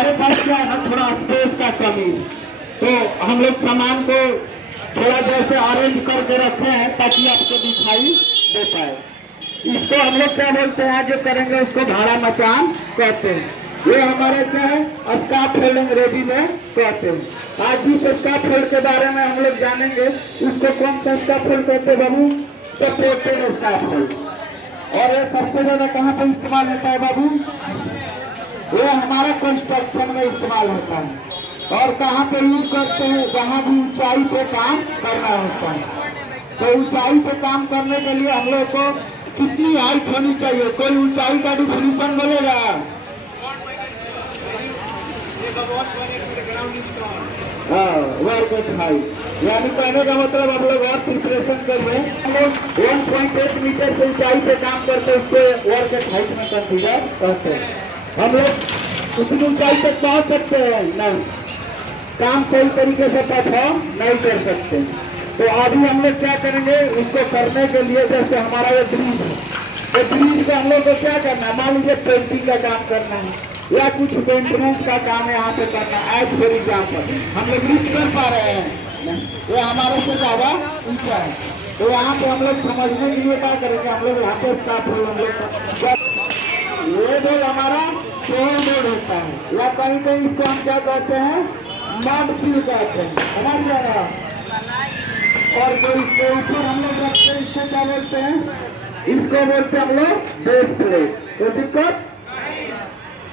हमारे पास क्या है ना, थोड़ा स्पेस का कमी, तो हम लोग सामान को थोड़ा जैसे अरेंज करके रखे हैं ताकि आपको दिखाई दे पाए। इसको हम लोग क्या बोलते हैं, जो करेंगे उसको भाड़ा मचान कहते हैं। ये हमारे क्या है, स्काफ फोल्डिंग रेडीमेड कहते हैं। आज जिस स्काफ फोल्ड के बारे में हम लोग जानेंगे उसको कौन सा स्काफ फोल्ड कहते हैं बाबू, सपोर्टेड स्काफ फोल्ड। और ये सबसे ज्यादा कहाँ पर इस्तेमाल होता है बाबू, ये हमारा कंस्ट्रक्शन में इस्तेमाल होता है। और कहाँ पे यूज करते हैं, जहाँ भी ऊंचाई पे काम करना होता है। तो ऊंचाई पे काम करने के लिए हम लोग को कितनी हाइट होनी चाहिए, कोई ऊंचाई का डिफिनीशन बोलेगा? वर्क एट हाइट, यानी कहने का मतलब आप लोग और प्रिपरेशन कर रहे हैं। हम लोग 1.8 मीटर से ऊंचाई पे काम करते हैं, उसको वर्क एट हाइट में कंसीडर करते हैं। हम लोग उतनी ऊंचाई तक पहुंच सकते हैं नहीं, काम सही तरीके से परफॉर्म नहीं कर सकते। तो अभी हम लोग क्या करेंगे, उसको करने के लिए जैसे हमारा ये ब्रिज है, तो ब्रिज को हम लोग को क्या करना है, मान लीजिए पेंटिंग का काम करना है या कुछ मेंटेनेंस का काम है यहाँ पे करना है। एज फॉर एग्जाम्पल हम लोग रीच कर पा रहे हैं, ये हमारे से ज्यादा ऊंचा है, तो यहाँ पे हम लोग समझने के लिए क्या करेंगे, हम लोग यहाँ पे स्टाफ हम लोग ये बोल हमारा शोर बोर्ड होता है, या कहीं कहीं इसको हम क्या कहते हैं, मड फिल कहते हैं, समझ जाएगा। और जो इसके ऊपर हम लोग रखते हैं इसको क्या बोलते हैं, इसको बोलते हैं हम लोग बेस प्लेट, तो दिक्कत।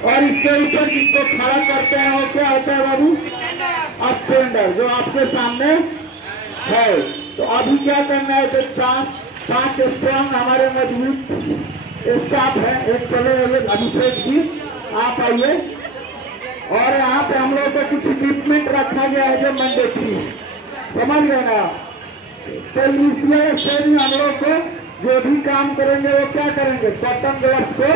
और इसके ऊपर जिसको खड़ा करते हैं वो क्या होता है बाबू, स्टैंडर, जो आपके सामने है। तो अभी क्या करना है, जो 5 स्ट्रॉन्ग हमारे मजबूत स्टाफ है, एक चले हुए अभिषेक जी आप आइए। और यहाँ पे हम लोग को कुछ इक्विपमेंट रखा गया है जो मैंडेटरी, समझ गए ना। तो इसलिए स्टेज में हम लोग को जो भी काम करेंगे वो क्या करेंगे, कॉटन ग्लव्स को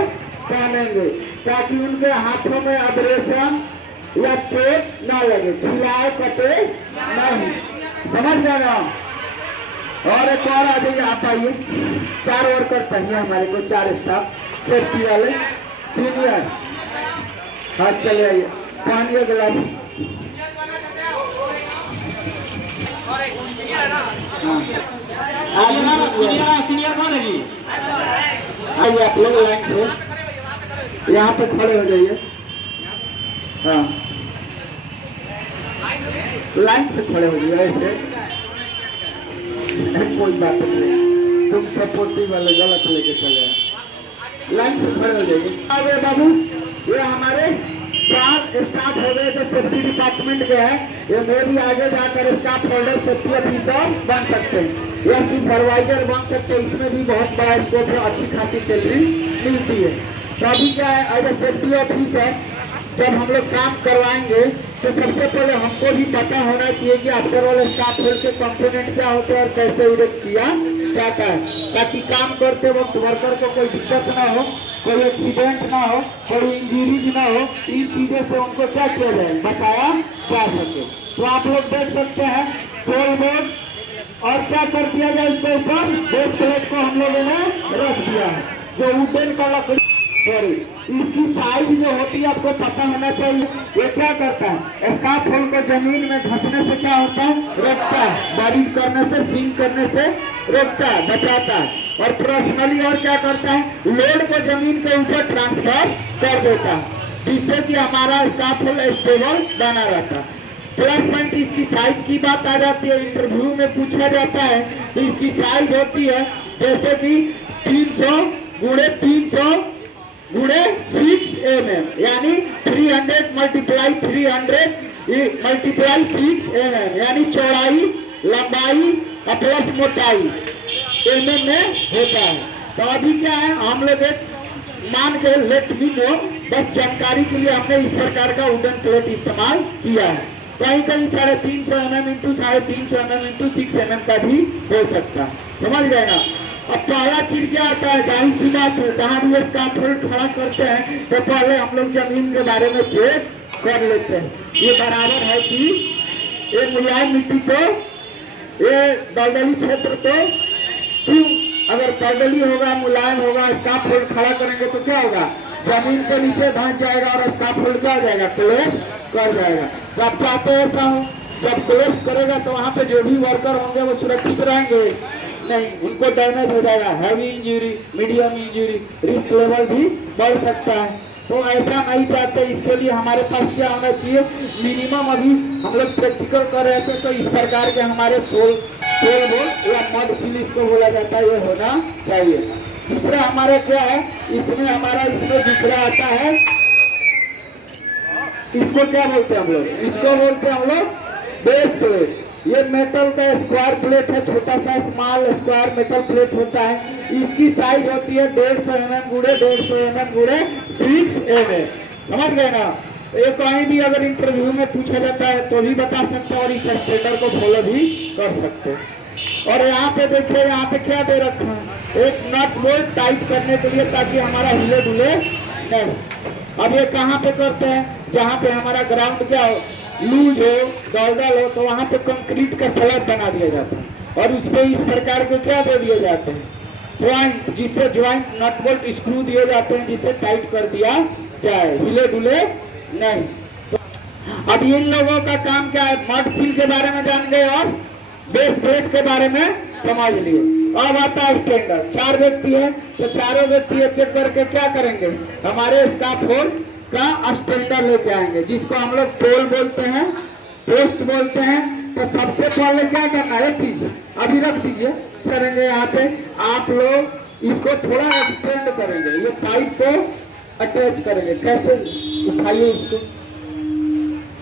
पहनेंगे ताकि उनके हाथों में अब्रेशन या चोट ना लगे, छिलाए कटे नहीं, समझ गए ना। और एक और आ जाइए, आप आइए। 4 वर्कर चाहिए हमारे को, 4 स्टाफ सेफ्टी वाले सीनियर। हाँ चले आइए, पहनिए ग्लव्स। सीनियर कौन है जी? आइए आप लोग लाइन से यहाँ पे खड़े हो जाइए। हाँ लाइन से खड़े हो जाइए, ऐसे कोई बात नहीं, तुम सपोर्टिव वाले गलत लेके चले आए। लाइन से खड़े हो जाइए। अरे बाबू ये हमारे 4 स्टाफ हो गए जो सेफ्टी डिपार्टमेंट के हैं, ये मेरी आगे जाकर स्टाफ होल्डर सेफ्टी ऑफिसर बन सकते हैं या सुपरवाइजर बन सकते हैं। इसमें भी बहुत बड़ा स्कोप है, अच्छी खासी सैलरी मिलती है। तो अभी क्या है, एज ए सेफ्टी ऑफिसर जब हम लोग काम करवाएंगे तो सबसे पहले हमको भी पता होना चाहिए कि आफ्टर ऑल स्टाफ होल्ड के कंपोनेंट क्या होते हैं और कैसे इरेक्ट किया जाता है, ताकि काम करते वक्त वर्कर को कोई दिक्कत ना हो, कोई एक्सीडेंट ना हो, कोई इंजरीज ना हो। इन चीजों से उनको क्या किया जाए, बचाया जा सके। तो आप लोग देख सकते हैं सोल बोर्ड और क्या कर दिया जाए, इसके ऊपर बेस प्लेट को हम लोगों ने रख दिया है जो वुडन का लकड़ी, सॉरी इसकी साइज जो होती है आपको पता होना चाहिए। ये क्या करता है, स्काफ होल्ड को जमीन में धंसने से क्या होता है, रोकता है, बारिश करने से, सिंक करने से रोकता है, बचाता है। और पर्सनली और क्या करता है, लोड को जमीन के ऊपर ट्रांसफर कर देता है, जिससे कि हमारा स्काफ होल्ड स्टेबल बना रहता है। प्लस पॉइंट इसकी साइज की बात आ जाती है, इंटरव्यू में पूछा जाता है तो इसकी साइज होती है जैसे कि 300 गुणे 300 गुणे 6 mm, यानी 300 मल्टीप्लाई 300 मल्टीप्लाई 6 mm, यानी चौड़ाई, लंबाई और प्लस मोटाई mm में होता है। तो अभी क्या है, हम लोग एक मान के लेट मी नो, बस जानकारी के लिए हमने इस प्रकार का वुडन प्लेट इस्तेमाल किया है। कहीं कहीं 350 mm into 350 mm into 6 mm का भी हो सकता है, समझ गए ना। अब पहला चीज क्या आता है, जाहिर सी बात है जहाँ भी स्काफ होल्ड खड़ा करते हैं तो पहले हम लोग जमीन के बारे में चेक कर लेते हैं, ये बराबर है कि ये मुलायम मिट्टी तो, ये दलदली क्षेत्र तो क्यों, अगर दलदली होगा, मुलायम होगा, स्काफ होल्ड खड़ा करेंगे तो क्या होगा, जमीन के नीचे धंस जाएगा और स्काफोल्ड क्या हो जाएगा, कोलैप्स कर जाएगा। तो आप चाहते हैं ऐसा हो, जब कोलैप्स करेगा तो वहाँ पे जो भी वर्कर होंगे वो सुरक्षित रहेंगे नहीं, उनको डैमेज हो जाएगा, heavy injury, medium injury, risk level भी बढ़ सकता है। तो ऐसा नहीं चाहते, इसके लिए हमारे पास क्या होना चाहिए, मिनिमम अभी हम लोग प्रैक्टिकल कर रहे थे तो इस प्रकार के हमारे सोल बोल या मड सील इसको बोला जाता है, ये होना चाहिए। दूसरा हमारा क्या है, इसमें हमारा इसमें दूसरा आता है, इसको क्या बोलते हैं हम लोग, इसको बोलते हैं हम लोग बेस प्लेट। ये मेटल का स्क्वायर प्लेट है, छोटा सा स्मॉल स्क्वायर मेटल प्लेट होता है। इसकी साइज होती है 150 mm गुड़े 150 mm गुड़े 6 mm। समझ गए ना। ये कहीं भी अगर इंटरव्यू में पूछा जाता है तो भी बता सकते हैं और इस स्टैंडर्ड को फॉलो भी कर सकते हैं। और यहाँ पे देखिए, यहाँ पे क्या दे रखा है, एक नट बोल्ट टाइट करने के लिए, ताकि हमारा हिले डुले नहीं। अब ये कहाँ पे करते हैं, जहाँ पे हमारा ग्राउंड क्या हो, लूज हो, दलदल हो, तो वहाँ पे कंक्रीट का स्लैब बना दिया जाता है और उस पे इस प्रकार के क्या दे दिए जाते हैं, ज्वाइंट, जिससे ज्वाइंट नट बोल्ट स्क्रू दिए जाते हैं, जिससे टाइट कर दिया जाए, हिले डुले नहीं। तो अब इन लोगों का काम क्या है, मड सील के बारे में जान गए और बेस प्लेट के बारे में समझ लिए। अब आता है स्टैंडर्ड। 4 व्यक्ति है तो चारों व्यक्ति एक एक करके क्या करेंगे, हमारे स्काफोल्ड का स्टैंडर्ड लेके आएंगे, जिसको हम लोग पोल बोलते हैं, पोस्ट बोलते हैं। तो सबसे पहले क्या करना है, चीज अभी रख दीजिए, करेंगे यहाँ पे आप लोग इसको थोड़ा एक्सटेंड करेंगे, ये पाइप को अटैच करेंगे। कैसे, उठाइए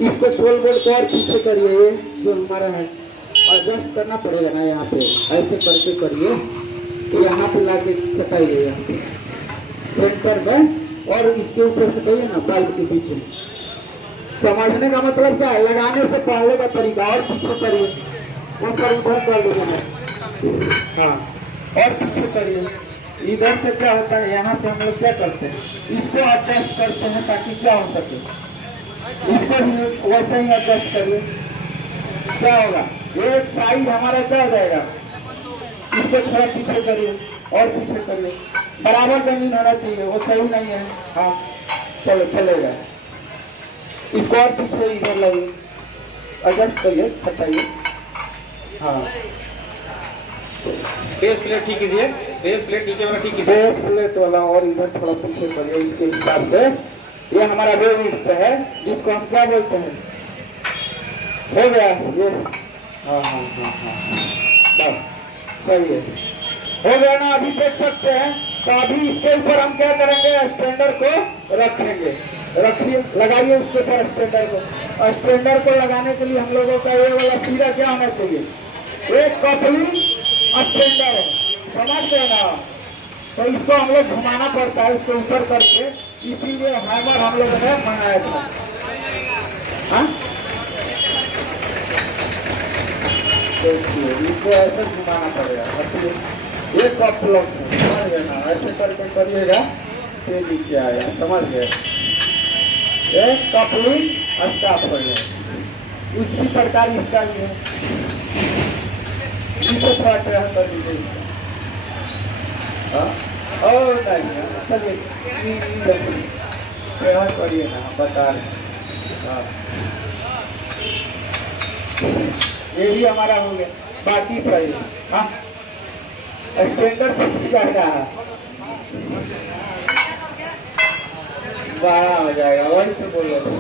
इसको सोल बोल्ट को और पीछे करिए, ये जो हमारा है एडजस्ट करना पड़ेगा ना, यहाँ पे ऐसे करके करिए, तो यहाँ पे लाके सटाइए, यहाँ पे सेंटर में, और इसके ऊपर से कहिए ना पाइप के पीछे। समझने का मतलब क्या है, लगाने से पहले का तरीका, और पीछे करिए, वो सर उधर कर लीजिए, हाँ, और पीछे करिए। इधर से क्या होता है, यहाँ से हम लोग क्या करते हैं, इसको एडजस्ट करते हैं ताकि क्या हो सके, इसको भी वैसे ही एडजस्ट करिए। क्या होगा, एक साइड हमारा क्या हो जाएगा, इसको थोड़ा पीछे करिए और पीछे करिए, बराबर जमीन होना चाहिए, वो सही नहीं है, हाँ चलो चलेगा। इसको और पीछे इधर लाइए, एडजस्ट करिए, हटाइए, हाँ। बेस प्लेट ठीक कीजिए, बेस प्लेट नीचे वाला ठीक कीजिए, बेस प्लेट वाला और इधर थोड़ा पीछे करिए, इसके हिसाब से। ये हमारा वेव पे है, जिसको हम क्या बोलते हैं, हो गया ये, हाँ हाँ हाँ हाँ, बस सही है, हो गया ना। अभी देख सकते हैं, तो अभी इसके ऊपर हम क्या करेंगे, स्टैंडर्ड को रखेंगे, रखिए, लगाइए उसके ऊपर स्टैंडर्ड को। स्टैंडर्ड को लगाने के लिए हम लोगों का ये वाला सीधा क्या होना चाहिए, एक कपलिंग स्टैंडर्ड है, समझ गए ना। तो इसको हम लोग घुमाना पड़ता है इसको ऊपर करके, इसीलिए हैमर हम लोगों ने मंगाया था। हाँ, देखिए इसको ऐसे घुमाना पड़ेगा, ये कप लॉक है, समझ गए ना, ऐसे करके करिएगा, फिर नीचे आएगा, समझ गए, एक कपलिंग स्टाफ हो जाए। उसी प्रकार इसका भी है, इसको थोड़ा ट्रेन कर दीजिए, और नहीं, चलिए ट्रेन करिए ना, बता रहे, हाँ ये भी हमारा हो गया, बाकी सही, हाँ स्टैंडर्ड सीख जाएगा, बड़ा हो जाएगा, वही तो बोल रहे थे।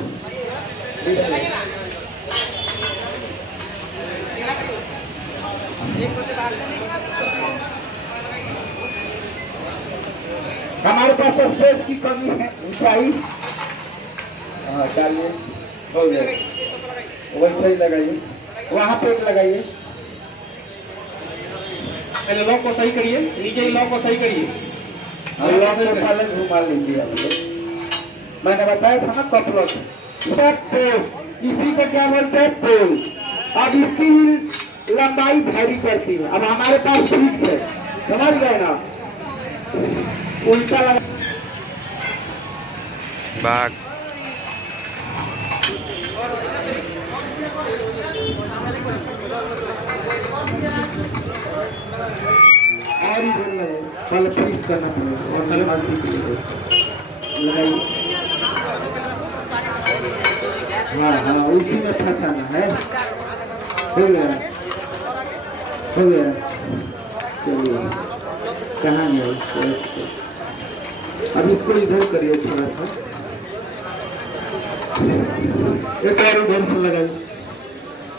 हमारे पास स्पेस की कमी है, ऊंचाई, हाँ डालिए, हो गया, वैसे ही लगाइए, वहाँ पे लगाइए, पहले लॉक को सही करिए, नीचे ही लॉक को सही करिए, लॉक को पहले घुमा लीजिए आप लोग। मैंने बताया था ना कप लॉक, पोस्ट, इसी को क्या बोलते हैं, पोल। अब इसकी भी लंबाई भारी पड़ती है, अब हमारे पास फिक्स है, समझ गए ना, उल्टा लगा बाग और इधर लगे, पहले फिक्स करना पड़ेगा और पहले बाल्टी लगाइए। हाँ हाँ, उसी में फंसाना है। हो गया, हो गया। चलिए, कहाँ है इसको? अब इसको इधर करिए थोड़ा सा, एक और इधर से लगाइए।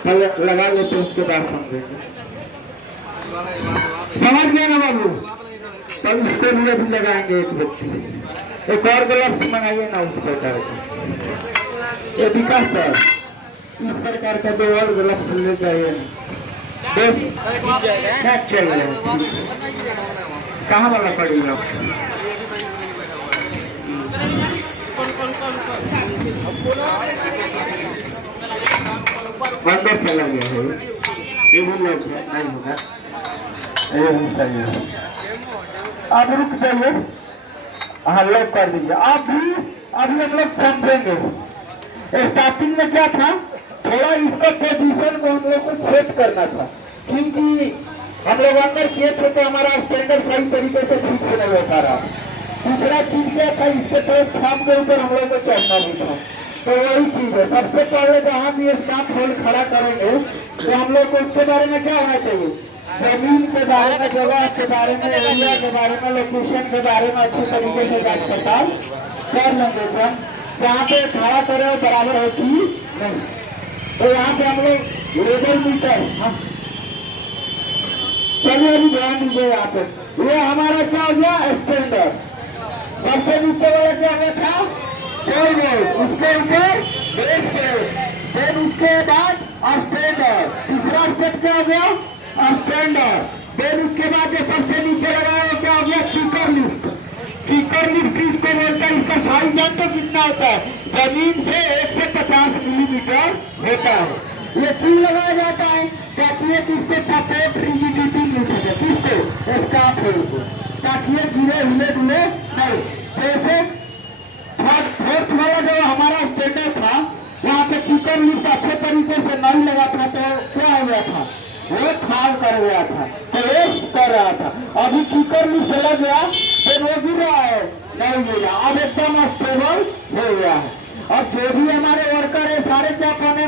पहले लगा लेते हैं, उसके बाद समझेंगे। समझ गए ना बाबू? तब इसके लिए भी लगाएंगे एक व्यक्ति। एक और ग्लव्स मंगाइए ना उस प्रकार का। ये विकास सर, इस प्रकार का 2 और ग्लव्स ले जाइए। क्या चल रहा है? कहाँ वाला पड़ेगा? अंदर चला गया है, ये भी लोग नहीं होगा। ये भी सही है। आप रुक जाइए, हाँ लॉक कर दीजिए। आप भी अभी हम लोग समझेंगे। स्टार्टिंग में क्या था, थोड़ा इसका पोजीशन को हम लोग को सेट करना था, क्योंकि हम लोग अंदर किए थे तो हमारा स्टैंडर्ड सही तरीके से ठीक से नहीं हो पा रहा। दूसरा चीज क्या था, इसके प्लेटफॉर्म के ऊपर हम लोग को चढ़ना भी था। तो वही चीज है, सबसे पहले जहाँ भी स्टाफ होल्ड खड़ा करेंगे तो हम लोग को उसके बारे में क्या होना चाहिए, जमीन के बारे में, जगह के बारे में, एरिया के बारे में, लोकेशन के बारे में अच्छे तरीके से जांच पड़ताल कर लेंगे। जहाँ पे खड़ा करे बराबर है कि नहीं। तो यहाँ पे हम लोग लेवल मीटर, चलिए अभी ध्यान दीजिए। यहाँ पे ये हमारा क्या हो गया, स्टैंडर्ड। सबसे नीचे वाला क्या हो गया था, 4 वोल्ट, उसके ऊपर बेस प्लेट, फिर उसके बाद स्टैंडर्ड। तीसरा स्टेप क्या हो गया, स्टैंडर्ड। फिर उसके बाद जो सबसे नीचे लगा है क्या हो गया, किकर लिफ्ट। किकर लिफ्ट किसको बोलता है, इसका साइज जानते हो कितना होता है, जमीन से 1 से 50 मिलीमीटर होता है। ये क्यों लगाया जाता है, ताकि इसको सपोर्ट रिजिडिटी मिल सके, किसको, स्काफोल्ड को, ताकि ये गिरे हिले डुले नहीं। जैसे फोर्थ वाला जो हमारा स्टैंडर्ड था, वहाँ पे किकर लिफ्ट अच्छे तरीके से नहीं लगा था, तो क्या हो गया था, वो खाल कर गया था, प्रवेश कर रहा था। अभी किकर लिफ्ट लग गया तो वो गिर रहा है, नहीं गिरा, अब एकदम स्टेबल हो गया है। और जो भी हमारे वर्कर है सारे क्या कहने,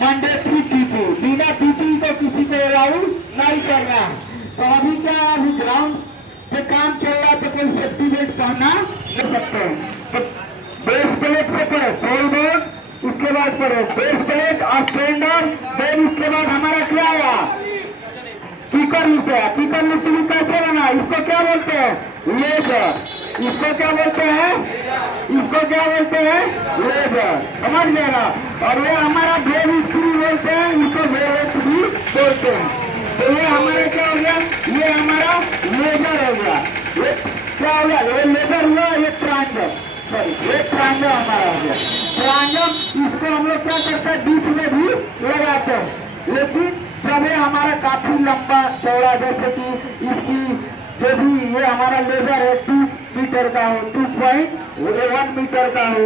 मैंडेटरी टीटी, बिना टीटी तो किसी को अलाउ नहीं करना है। तो अभी क्या, अभी ग्राउंड पे काम चल रहा है तो कोई सेफ्टी बेल्ट पहनना कर सकते हैं। तो बेस प्लेट से पढ़े सोल बोर्ड, उसके बाद पढ़े बेस प्लेट, स्टैंडर्ड, फिर उसके बाद हमारा क्या हुआ, किकर लिफ्ट है। किकर लिफ्ट भी कैसे बना, इसको क्या बोलते हैं, लेजर। इसको क्या बोलते हैं, इसको क्या बोलते हैं, लेजर। समझ गए ना। और ये हमारा वेव स्क्रू बोलते हैं, इसको वेव भी बोलते हैं। तो ये हमारा क्या हो गया, ये हमारा लेजर हो गया। ये क्या हो गया, ये लेजर हुआ, ये ट्रांजम, सॉरी ये ट्रांजम हमारा हो गया। ट्रांजम इसको हम लोग क्या करते हैं, बीच में भी लगाते हैं। लेकिन जब ये हमारा काफी लंबा चौड़ा, जैसे कि इसकी जो भी ये हमारा लेजर है 2 मीटर का हो, 2.1 मीटर का हो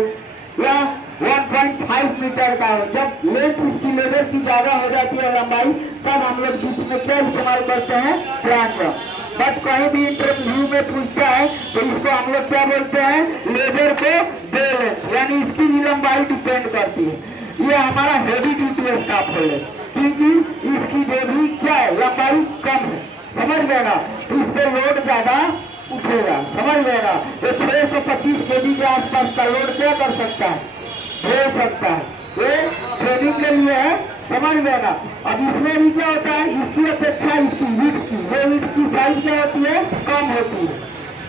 या 1.5 मीटर का हो, जब लेंथ इसकी लेजर की ज्यादा हो जाती है लंबाई, तब हम लोग बीच में क्या इस्तेमाल करते हैं, ट्रांजम। बट कहीं भी इंटरव्यू में पूछता है तो इसको हम लोग क्या बोलते हैं, लेजर को दे लेंथ, यानी इसकी भी लंबाई डिपेंड करती है। ये हमारा हेवी ड्यूटी स्टाफ है, क्योंकि इसकी जो भी क्या है, लंबाई कम है। समझ गए ना, तो इस पे लोड ज्यादा उठेगा। समझ गए ना, तो 625 kg के आसपास का लोड क्या कर सकता है, झेल सकता है। ये ट्रेनिंग के लिए है, समझ गए ना। अब इसमें भी क्या होता है, इसकी अपेक्षा इसकी विड्थ की, ये विड्थ की साइज क्या होती है, कम होती है।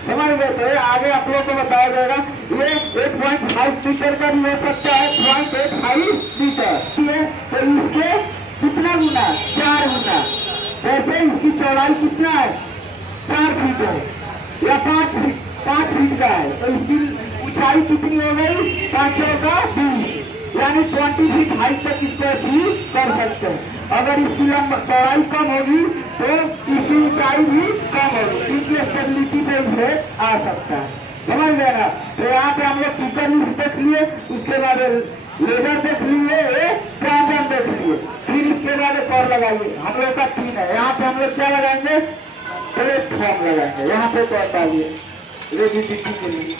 समझ गए, तो आगे आप लोगों को बताया जाएगा। ये 1.5 मीटर का भी हो सकता है, 0.85 मीटर, तो इसके कितना गुना, 4 गुना। वैसे इसकी चौड़ाई कितना है, 4 फीट है या 5 फीट का है, तो इसकी ऊंचाई कितनी हो गई, 5 का 20, यानी 20 फीट हाइट तक इसको अचीव कर सकते हैं। अगर इसकी चौड़ाई कम होगी तो इसकी ऊंचाई भी कम होगी, क्योंकि स्टेबिलिटी पे इसे आ सकता है। समझ गए ना। तो यहाँ पे हम लोग किकर लिफ्ट देख लिए, उसके बाद लेजर देख लिए, ट्रांजम देख लिए, फिर इसके बाद एक और लगाइए। हम लोग का 3 है, यहाँ पे हम लोग क्या लगाएंगे, प्लेटफॉर्म लगाएंगे। यहाँ पे तो बताइए रिजिडिटी के लिए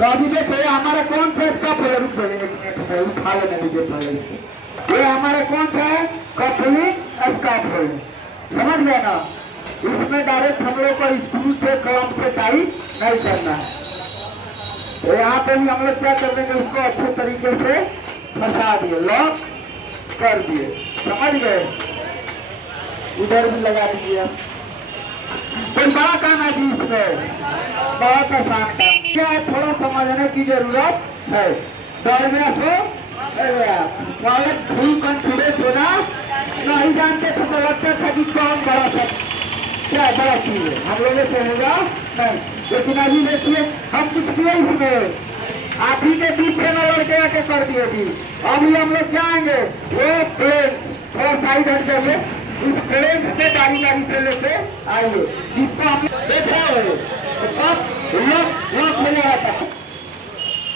तो अभी देखो ये हमारा कौन सा स्कप है, रुक जाइए एक मिनट में उठा लेने दीजिए पहले। ये हमारा कौन सा है, कपलिंग स्कप है, समझ गए ना। इसमें डायरेक्ट हम लोग को स्क्रू से कलम से टाइट नहीं करना है। तो यहाँ पे भी हम लोग क्या कर देंगे, उसको अच्छे तरीके से फंसा दिए, लॉक कर दिए, समझ गए। इधर भी लगा दीजिए। कोई बड़ा काम है जी इसमें, बहुत आसान काम क्या है, थोड़ा समझने की जरूरत है। दौड़ने से फुल कॉन्फिडेंस होना, नहीं जानते थे तो लगता था कि कौन बड़ा सब क्या बड़ा चीज है, हम लोगों से होगा नहीं। लेकिन अभी देखिए हम कुछ किए इसमें, आप ही के बीच से न लड़के आके कर दिए थी। अभी हम लोग क्या आएंगे, वो प्लेन्स थोड़ा साइड हट जाइए, इस प्लेन्स में गाड़ी गाड़ी से लेके आइए, जिसको हम देखा है लॉक हो गया था।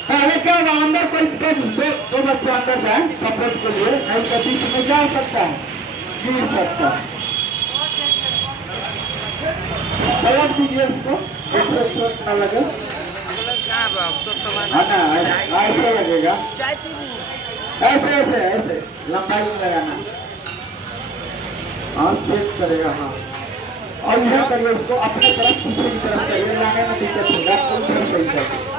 पहले क्या होगा, अंदर कोई दो बच्चे अंदर जाए सपोर्ट के लिए, नहीं तो बीच में जा सकता है, गिर सकता है। पलट दीजिए इसको, इससे चोट ना लगे। ऐसे लगेगा, ऐसे ऐसे ऐसे लंबाई में लगाना, हाँ चेक करेगा। हाँ और यह करिए उसको अपने तरफ पीछे की तरफ करिए, लाने में दिक्कत होगा, उधर सही करिए।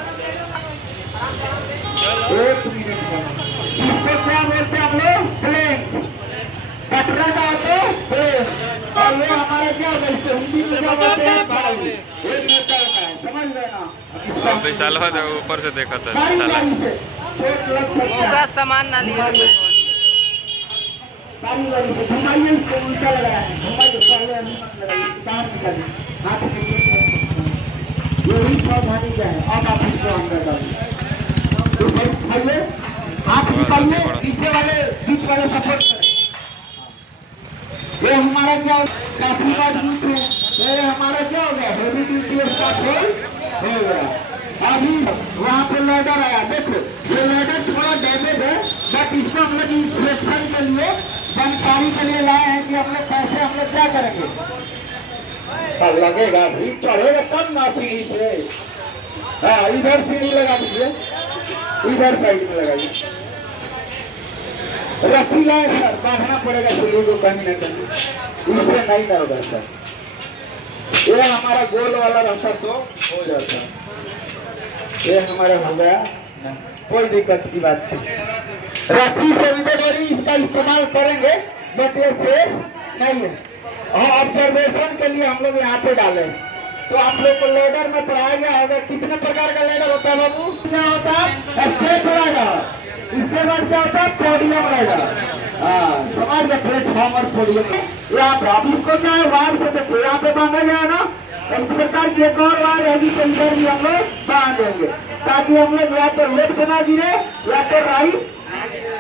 एक मिनट में इसको क्या बोलते हैं हम लोग, प्लेन्स। कटरा का होते हैं प्लेन, और ये हमारे क्या होता है, इसको हिंदी में क्या बोलते हैं, भाई। एक मीटर का है, समझ लेना। विशाल ऊपर से देखा था, गाड़ी से चोट लग सकता है, सामान ना लिया गाड़ी से घुमाइए, इसको उल्टा लगाया है, घुमाइए, पहले अभी मत लगाइए, बाहर निकालिए, हाथ में यही सावधानी क्या है। अब आप इसको अंदर डालिए, उठाइए, हाथ निकालिए, पीछे वाले बीच वाले सपोर्ट करें। ये हमारा क्या काफी मजबूत है, ये हमारा क्या हो गया, हेवी ड्यूटी स्टार्ट हो गया। अभी वहाँ पे लैडर आया, देखो ये लैडर थोड़ा डैमेज है, बट इसको हम लोग इंस्पेक्शन के लिए, जानकारी के लिए लाए हैं कि हम लोग कैसे हम लोग क्या करेंगे। तब लगेगा भी, चढ़ेगा तब ना सीढ़ी से। हाँ इधर सीढ़ी लगा दीजिए, इधर साइड में लगाइए, रस्सी लाए सर, बांधना पड़ेगा सीढ़ी को कहीं न कहीं, इससे नहीं ना होगा सर। ये हमारा गोल वाला रास्ता तो हो जाता है, ये हमारा हो गया, कोई दिक्कत की बात नहीं। रस्सी से भी इसका इस्तेमाल करेंगे, बट ये सेफ नहीं है। और ऑब्जर्वेशन के लिए हम लोग यहाँ पे डाले, तो आप लोग को लेडर में पढ़ाया गया होगा कितने प्रकार का लेडर होता है बाबू। क्या होता है, स्टेट लेडर, इसके बाद क्या होता है, पोडियम लेडर। हाँ समझ गए, प्लेटफॉर्म और पोडियम। यहाँ पे आप इसको क्या है, वायर से देखो यहाँ पे बांधा गया है ना, इस प्रकार की एक और वायर रहेगी, तो इधर भी हम लोग बांध देंगे, ताकि हम लोग या तो लेफ्ट ना गिरे या तो राइट,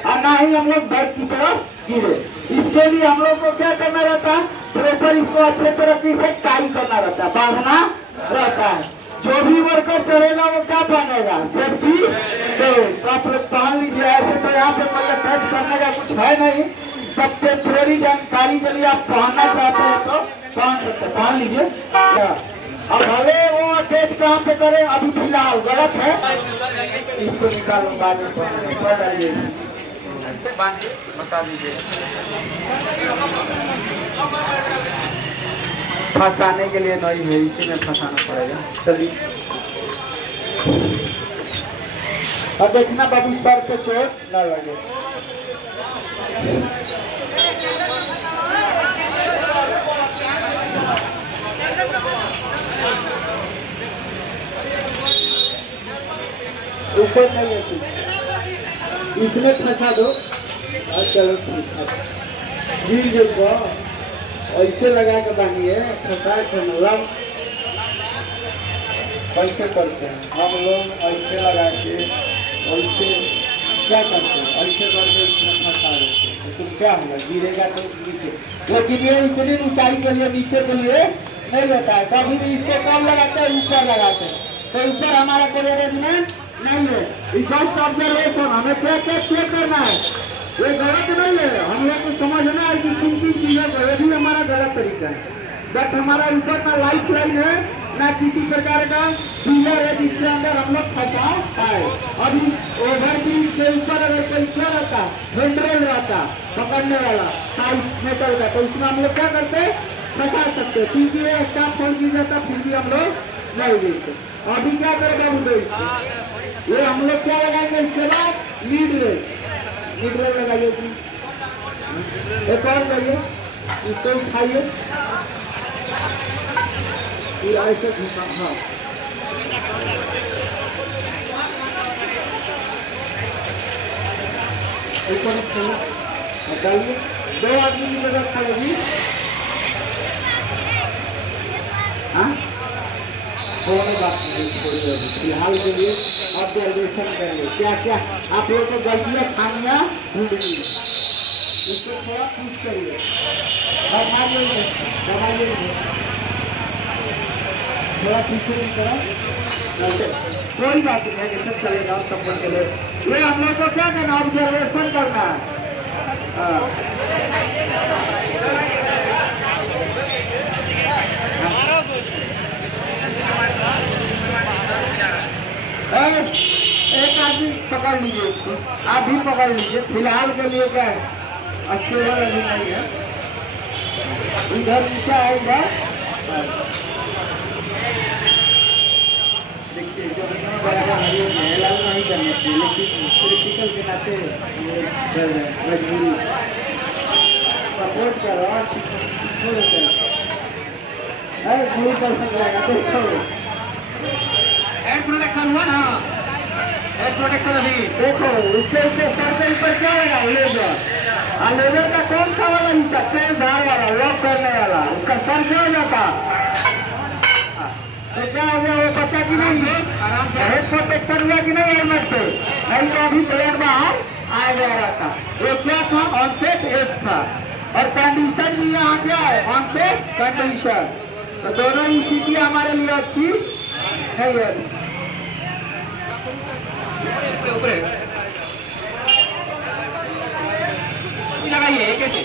और ना ही हम लोग बैक की तरफ गिरे। इसके लिए हम लोग को क्या करना रहता है, प्रॉपर इसको अच्छे तरीके से टाई करना रहता है, बांधना रहता है। जो भी वर्कर चढ़ेगा वो क्या पहनेगा, सेफ्टी बेल्ट, तो आप लोग पहन लीजिए। ऐसे तो यहाँ पे मतलब टच करने का कुछ है नहीं, तब टेम्परेरी जानकारी के लिए आप पहनना चाहते हैं तो पहन सकते, पहन लीजिए। अब भले वो अटैच कहाँ पे करें, अभी फिलहाल गलत है, इसको निकालो, बाद में पहन डालिए, बता दीजिए। फंसाने के लिए नहीं है, इसी में फंसाना पड़ेगा। चलिए अब देखना बाबू, सर पे चोट ना लगे। ऊपर नहीं है कुछ, इसमें फंसा दो और चलो ठीक है। गिर जो ऐसे लगा के बांधिए, फंसा के मतलब कैसे करते हैं हम लोग, ऐसे लगा के, ऐसे क्या करते हैं, ऐसे करके इसमें फंसा देते हैं, तो क्या होगा, गिरेगा तो नीचे। लेकिन ये इतनी ऊंचाई के लिए, नीचे के लिए नहीं होता है, कभी भी इसको कम लगाते हैं, ऊपर लगाते हैं, तो ऊपर हमारा कोई अरेंजमेंट नहीं है। जस्ट ऑब्जर्वेशन, हमें क्या क्या चेक करना है, ये गलत नहीं है, हम लोग को समझना है कि किन किन चीजों को, ये भी हमारा गलत तरीका है। बट हमारा ऊपर में लाइफ लाइन है, ना किसी प्रकार का पिलर है जिसके अंदर हम लोग फंसा पाए। अभी ओवर ब्रिज के ऊपर अगर कोई क्या रहता, हैंडल रहता पकड़ने वाला पाइप मेटल का, तो उसमें हम लोग क्या करते, फंसा सकते। क्योंकि ये स्टाफ फोन की जाता, फिर भी हम लोग नहीं देते। अभी क्या करें बाबू दोस्त, ये हम लोग क्या लगाएंगे इसके बाद, लीड रेल लगाइए। एक और लगाइए, इसको उठाइए, फिर ऐसे घुमा। हाँ ऊपर हटाइए, 2 आदमी की जरूरत पड़ेगी। हाँ थोड़ी बात नहीं, फिलहाल के लिए ऑब्जर्वेशन करिए क्या क्या आप लोग को गलतियाँ खामियाँ ढूंढ गई, इसको थोड़ा पूछ करिए। दबाइए थोड़ा पीछे नहीं करा, कोई बात नहीं है, सब चलेगा सब के लिए। ये हम लोग को क्या करना, ऑब्जर्वेशन करना है। एक आदमी पकड़ लीजिए उसको, आप भी पकड़ लीजिए। फिलहाल के लिए क्या है, अच्छे वाला अभी नहीं है, इधर नीचे आएगा। देखिए जो हेलाल नहीं करना चाहिए, लेकिन क्रिटिकल के नाते मजबूरी सपोर्ट करो और प्रोटेक्शन हुआ ना, प्रोटेक्शन अभी देखो उसके सर के ऊपर क्या लगा, लेजर। लेजर का कौन सा वाला हिस्सा, तेज धार वाला, लॉक करने वाला, उसका सर क्या हो जाता, तो क्या हो गया, वो बचा कि नहीं, आराम से हेड प्रोटेक्शन हुआ कि नहीं हेलमेट से, नहीं तो अभी ब्लेड बाहर आ जा रहा था। वो क्या था, ऑनसेट एज था, और कंडीशन भी यहाँ क्या है, ऑनसेट कंडीशन। तो दोनों ही स्थिति हमारे लिए अच्छी नहीं है। लगाइए कैसे,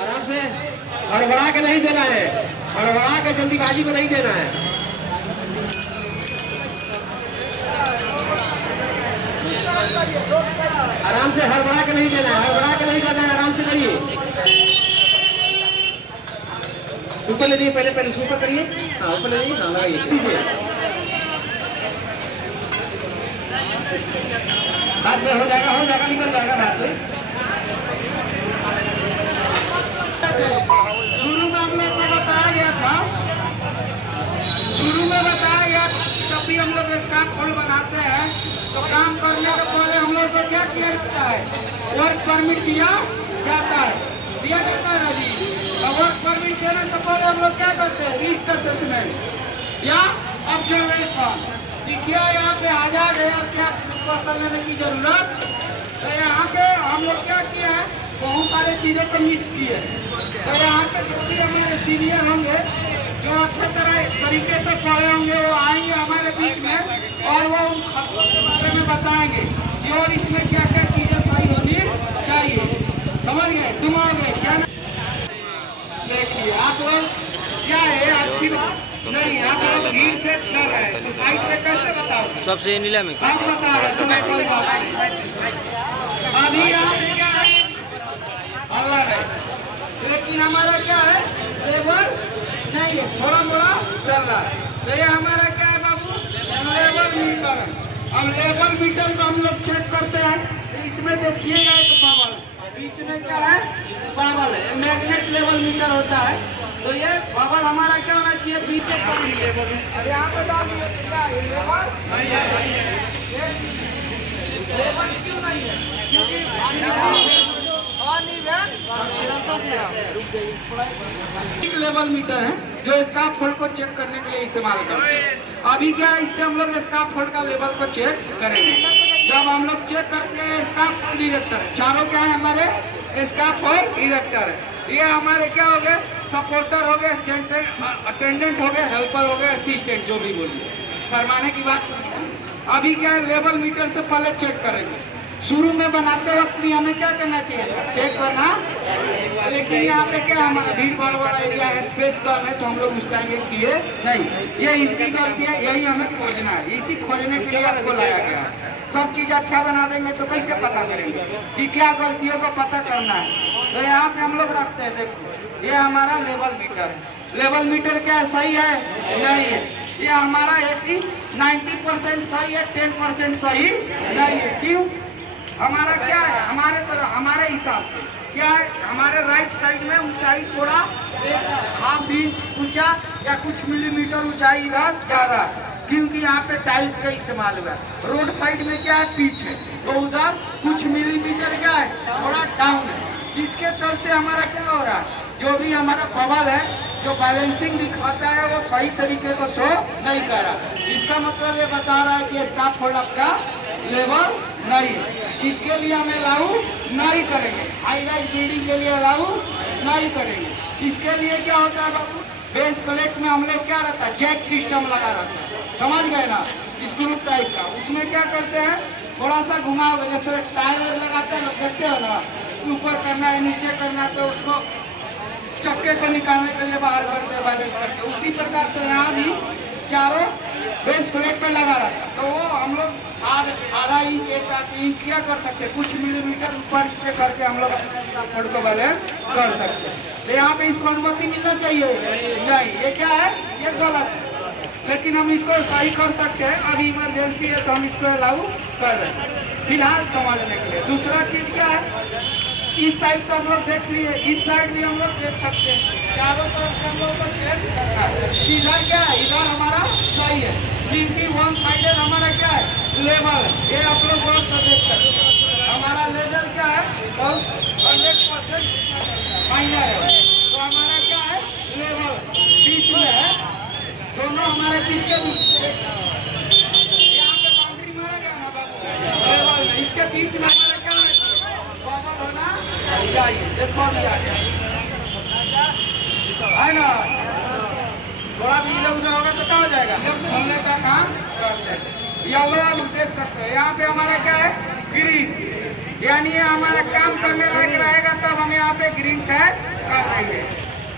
आराम से, हड़बड़ा के नहीं देना है, हड़बड़ा के जल्दीबाजी को नहीं देना है। आराम से हड़बड़ा के नहीं देना है, हड़बड़ा के नहीं करना है, आराम से करिए। ऊपर ले जाइए, पहले ऊपर करिए। हाँ ऊपर ले जाइए, हाँ लगाइए, हाथ में हो जाएगा निकल जाएगा हाथ से। शुरू में हम लोग को बताया गया था, जब भी हम लोग स्टाफ फोल्ड बनाते हैं तो काम करने के पहले हम लोग को क्या किया जाता है, वर्क परमिट दिया जाता है ना जी। वर्क परमिट देने से पहले हम लोग क्या करते हैं, रिस्क असेसमेंट या ऑब्जर्वेशन, क्या यहाँ पे आजाद है और क्या फसल लेने की जरूरत। तो यहाँ पे हम लोग क्या किया है, बहुत सारे चीज़ों को मिस किए। तो यहाँ पे जो भी हमारे सीनियर होंगे, जो अच्छे तरीके से पढ़े होंगे, वो आएंगे हमारे बीच में और वो उन खतरों के बारे में बताएंगे कि और इसमें क्या क्या चीज़ें सही होनी चाहिए। समझ गए, तुम आ गए क्या ना? देख लिए आप लोग क्या है, अच्छी बात नहीं, आप लोग भीड़ से चल रहे हैं तो साइड से कैसे बताओ, सबसे नीला में आप बता रहे समय कोई बात नहीं। अभी आप क्या है, अल्लाह है, लेकिन हमारा क्या है, लेवल नहीं है, थोड़ा मोड़ा चल रहा है। तो ये हमारा क्या है बाबू, लेवल मीटर है। अब लेवल मीटर को हम लोग चेक करते हैं, तो इसमें देखिएगा एक बबल, बीच में क्या है, बबल है, मैग्नेट लेवल मीटर होता है। तो ये बबल हमारा क्या होना चाहिए, बीच में कम लेवल। अब यहाँ पे डाल दिए लेवल क्यों नहीं है, क्योंकि लेवल मीटर है जो स्काफ फोल्ड को चेक करने के लिए इस्तेमाल करते हैं। अभी क्या है, इससे हम लोग स्काफ फोल्ड का लेवल को चेक करेंगे। जब हम लोग चेक करते हैं स्काफ फोल्ड इरेक्टर, चारों क्या है हमारे, स्काफ फोल्ड इरेक्टर है। ये हमारे क्या हो गए, सपोर्टर हो गए, अटेंडेंट हो गए, हेल्पर हो गए, असिस्टेंट, जो भी बोलिए, शर्माने की बात नहीं है। अभी क्या है, लेवल मीटर से पहले चेक करेंगे। शुरू में बनाते वक्त भी हमें क्या करना चाहिए, चेक करना। लेकिन यहाँ पे क्या हमारा भीड़ भाड़ वाला एरिया है, स्पेस कम है, तो हम लोग उस टाइम में किए नहीं। ये इनकी गलती है, यही हमें खोजना है, इसी खोजने के लिए आपको लाया गया। सब चीज अच्छा बना देंगे तो कैसे पता करेंगे कि क्या गलतियों को पता करना है। तो यहाँ पे हम लोग रखते हैं, देखो ये हमारा लेवल मीटर है। लेवल मीटर क्या है, सही है? नहीं है। ये हमारा 90% सही है, 10% सही नहीं है। क्यों? हमारा क्या है, हमारे तरह हमारे हिसाब से क्या है, हमारे राइट साइड में ऊंचाई थोड़ा 1.5 इंच ऊंचा या कुछ मिलीमीटर ऊंचाई इधर ज्यादा है, क्योंकि यहाँ पे टाइल्स का इस्तेमाल हुआ है। रोड साइड में क्या है, पिच है, तो उधर कुछ मिलीमीटर क्या है, थोड़ा डाउन है, जिसके चलते हमारा क्या हो रहा है, जो भी हमारा बबल है, जो बैलेंसिंग दिखाता है, वो सही तरीके को शो नहीं कर रहा। इसका मतलब ये बता रहा है कि स्कार्फ फोल्ड आपका लेवल नहीं है, इसके लिए हम अलाउ नहीं करेंगे। हाई राइज बिल्डिंग के लिए अलाउ नहीं करेंगे। इसके लिए क्या होता है बाबू, बेस प्लेट में हम लोग क्या रहता है, जैक सिस्टम लगा रहता है, समझ गए ना, स्क्रू टाइप का। उसमें क्या करते हैं, थोड़ा सा घुमा, जैसे टायर लगाते हैं, देखते हो ना, ऊपर करना है नीचे करना है, तो उसको चक्के को निकालने के लिए बाहर करते बैलेंस करते। उसी प्रकार से यहाँ भी चारों बेस प्लेट पे लगा रहता है, तो वो हम लोग आधा इंच 1 इंच क्या कर सकते हैं, कुछ मिलीमीटर ऊपर पे करके हम लोग अपना फोल्ड को बैलेंस कर सकते हैं। तो यहाँ पे इसको अनुमति मिलना चाहिए नहीं, ये क्या है, ये गलत है, लेकिन हम इसको सही कर सकते हैं। अभी इमरजेंसी है तो हम इसको अलाउ कर रहे हैं फिलहाल समझने के लिए। दूसरा चीज क्या है, इस साइड तो हम लोग देख लिए, इस साइड भी हम लोग देख सकते हैं, चारों तरफ से हम लोग को चेक करना है। इधर क्या है, इधर हमारा सही है, क्योंकि वन साइडेड हमारा क्या है, लेवल है। ये आप लोग बहुत सा देख सकते हैं, हमारा लेवल क्या है, बहुत 100% माइनर है, तो हमारा क्या है, लेवल बीच में है, दोनों हमारे बीच के यहाँ पे बाउंड्री मारा गया ना बाबू, लेवल में, इसके बीच में हमारा क्या है, होना चाहिए। देखो है ना, थोड़ा भी इधर उधर होगा तो क्या हो जाएगा, खोलने का काम करते हैं। या आप देख सकते हैं, यहाँ पे हमारा क्या है, ग्रीन, यानी ये हमारा काम करने लायक रहेगा, तब हम यहाँ पे ग्रीन टैग कर देंगे।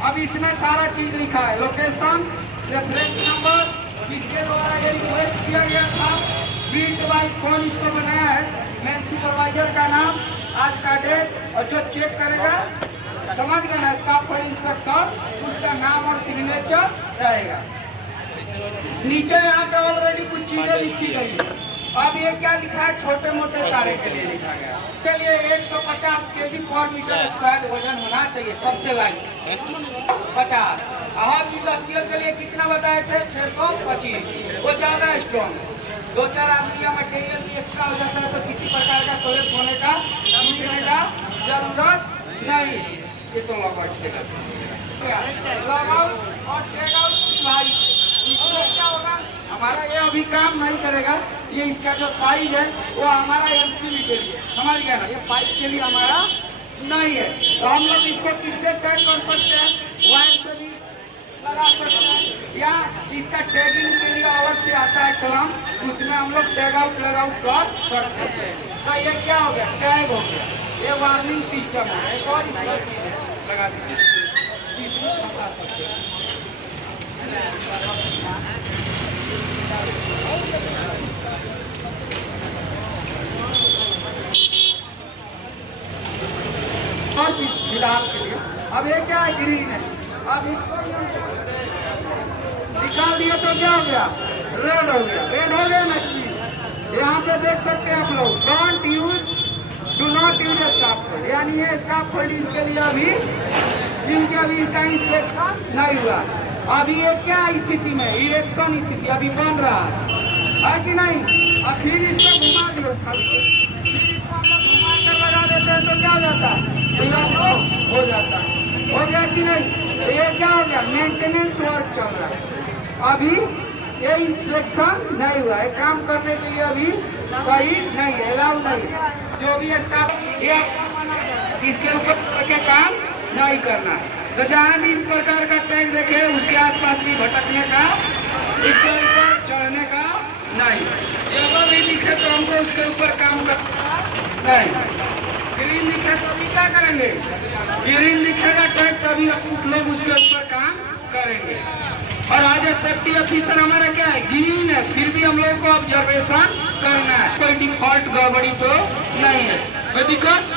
अब इसमें सारा चीज लिखा है, लोकेशन, रेफरेंस नंबर, जिसके द्वारा ये रिक्वेस्ट किया गया था, प्रिंट बाई फोन इसको बनाया है, मेन सुपरवाइजर का नाम, आज का डेट, और जो चेक करेगा, समझ गए ना, स्टाफ फोल्ड इंस्पेक्टर, उसका नाम और सिग्नेचर रहेगा। नीचे यहाँ पे ऑलरेडी कुछ चीजें लिखी गई है। अब ये क्या लिखा है, छोटे मोटे कार्य के लिए लिखा गया। इसके लिए 150 kg पर मीटर स्क्वायर वजन होना चाहिए, सबसे लाइट 50। हाफ इंडस्ट्रियल के लिए कितना बताए थे, 625, वो ज्यादा स्ट्रॉन्ग। 2-4 आदमी या मटेरियल भी एक्स्ट्रा हो जाता है, तो किसी प्रकार का कोलेप्स होने का जरूरत नहीं। ये तो लॉग आउट और टेक आउट भाई, इसमें क्या होगा, हमारा ये अभी काम नहीं करेगा। ये इसका जो साइज है वो हमारा एमसीबी के लिए, समझ गया ना, ये पाइप के लिए हमारा नहीं है। तो हम लोग इसको किससे टैग कर सकते हैं, वायर से भी लगा सकते हैं, या इसका टैगिंग के लिए अलग से आता है कलम, उसमें हम लोग टैग आउट कर सकते हैं। तो ये क्या हो गया, टैग हो गया, ये वार्निंग सिस्टम है। एक और लगा दीजिए, इसमें फंसा सकते हैं। और चीज फिलहाल के लिए, अब ये क्या है, ग्रीन है, अब इसको निकाल दिया तो क्या हो गया, रेड हो गया, रेड हो गया ना चीज। यहाँ पे देख सकते हैं आप लोग, don't use, do not use scarf fold, यानी ये स्कार्फ फोल्ड इसके लिए अभी, क्योंकि अभी इसका इंस्पेक्शन नहीं हुआ। अभी ये क्या स्थिति में, इरेक्शन स्थिति अभी बन रहा है कि नहीं। अब फिर इसको घुमा दियो, फिर इसको हम लोग घुमा कर लगा देते हैं, तो क्या हो जाता है, हो जाता है, हो गया कि नहीं। तो ये क्या हो गया, मेंटेनेंस वर्क चल रहा है, अभी ये इंस्पेक्शन नहीं हुआ है, काम करने के लिए अभी सही नहीं है, अलाउ नहीं है। जो भी इसका ये इसके ऊपर करके काम नहीं करना है। तो जहाँ भी इस प्रकार का टैग देखे, उसके आसपास भी भटकने का, इसके ऊपर चढ़ने का नहीं। जब भी दिखे तो हमको उसके ऊपर काम करना नहीं, ग्रीन दिखे तो अभी क्या करेंगे, ग्रीन दिखेगा टैग तभी आप लोग उसके ऊपर काम करेंगे। और आज सेफ्टी ऑफिसर हमारा क्या है, ग्रीन है, फिर भी हम लोग को ऑब्जर्वेशन करना है, कोई डिफॉल्ट गड़बड़ी तो नहीं है, कोई दिक्कत।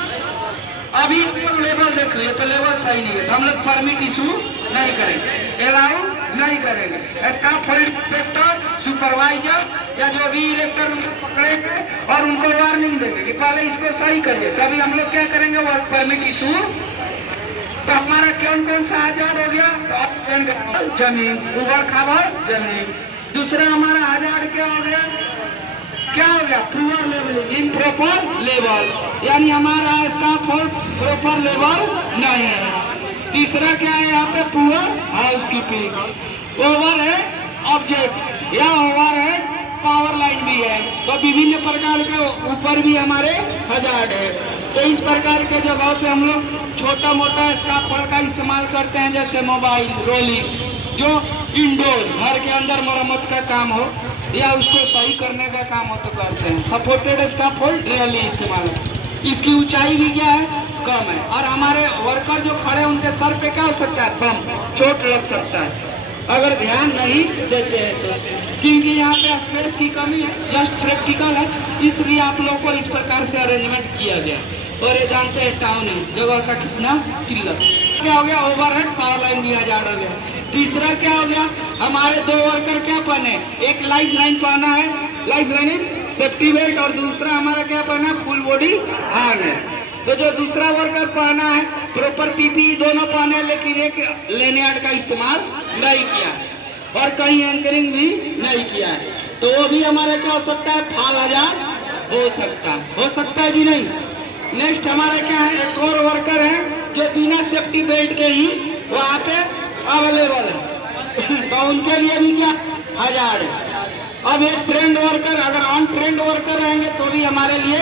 अभी लेवल देख लिए तो लेवल सही नहीं है तो हम लोग परमिट इशू नहीं करेंगे, अलाउ नहीं करेंगे। स्काफोल्ड इंस्पेक्टर, सुपरवाइजर या जो भी इरेक्टर उनको पकड़ेंगे और उनको वार्निंग देंगे कि पहले इसको सही करिए, तभी हम लोग क्या करेंगे, वर्क परमिट इशू। तो हमारा कौन कौन सा आजाद हो गया, तो जमीन, उबड़ खाबड़ जमीन। दूसरा हमारा आजाद क्या हो गया, क्या हो गया, पुअर लेवलिंग, इम्प्रॉपर लेवल, यानी हमारा इसका प्रॉपर लेवल नहीं है। तीसरा क्या है यहाँ पे, पुअर हाउसकीपिंग। ओवर है ऑब्जेक्ट या ओवर है पावर लाइन भी है, तो विभिन्न प्रकार के ऊपर भी हमारे हजार्ड है। तो इस प्रकार के जगहों पे हम लोग छोटा मोटा स्काफोल्ड का इस्तेमाल करते हैं, जैसे मोबाइल रोलिंग, जो इंडोर घर के अंदर मरम्मत का काम हो या उसको सही करने का काम हो तो करते हैं। सपोर्टेड स्काफोल्ड रेयरली इस्तेमाल है। इसकी ऊंचाई भी क्या है, कम है, और हमारे वर्कर जो खड़े हैं उनके सर पे क्या हो सकता है, बम, चोट लग सकता है अगर ध्यान नहीं देते हैं तो, क्योंकि यहाँ पे स्पेस की कमी है, जस्ट प्रैक्टिकल है, इसलिए आप लोग को इस प्रकार से अरेंजमेंट किया गया। और ये जानते हैं टाउन जगह का कितना किल्लत। क्या हो गया, ओवरहेड पावर लाइन भी आजाद हो गया। तीसरा क्या हो गया, हमारे दो वर्कर क्या पहने, एक लाइफ लाइन पहना है, लाइफ लाइन सेफ्टी बेल्ट, और दूसरा हमारा क्या पहना है, फुल बॉडी हार्न है। तो जो दूसरा वर्कर पहना है प्रॉपर पीपीई दोनों पहने, लेकिन एक लेनियार्ड का इस्तेमाल नहीं किया और कहीं एंकरिंग भी नहीं किया है, तो वो भी हमारा क्या हो सकता है, फाल आजाद हो सकता है कि नहीं। नेक्स्ट हमारा क्या है, एक और वर्कर है जो बिना सेफ्टी बेल्ट के ही वहाँ पे अवेलेबल है, तो उनके लिए भी क्या हजार्ड है। अब एक ट्रेंड वर्कर, अगर ऑन ट्रेंड वर्कर रहेंगे तो भी हमारे लिए